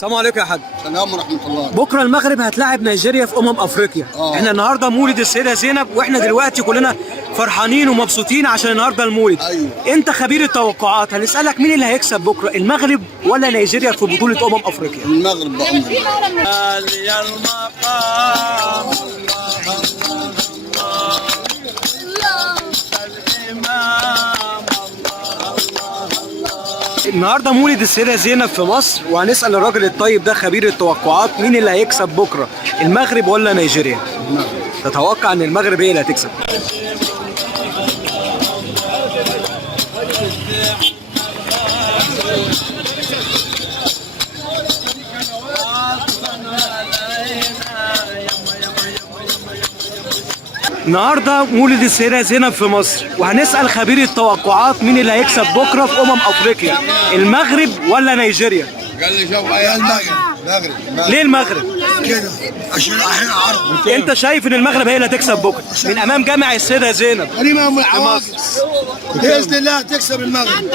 السلام عليكم يا حاج. السلام ورحمة الله. بكره المغرب هتلاعب نيجيريا في افريقيا. احنا النهارده مولد السيده زينب، واحنا دلوقتي كلنا فرحانين ومبسوطين عشان النهارده المولد. أيوة. انت خبير التوقعات، هنسالك مين اللي هيكسب بكره، المغرب ولا نيجيريا في بطوله افريقيا؟ المغرب بأمر. النهارده مولد السيده زينب في مصر، وهنسال الراجل الطيب ده خبير التوقعات مين اللي هيكسب بكره، المغرب ولا نيجيريا؟ تتوقع ان المغرب هي اللي هتكسب. النهارده مولد السيده زينب في مصر، وهنسال خبير التوقعات مين اللي هيكسب بكره في افريقيا، المغرب ولا نيجيريا؟ قال لي شوف المغرب. ليه المغرب؟ كده عشان احنا عرب. انت شايف ان المغرب هي اللي هتكسب بكره من امام جامع السيده زينب؟ الإمام العواقس بإذن الله تكسب المغرب.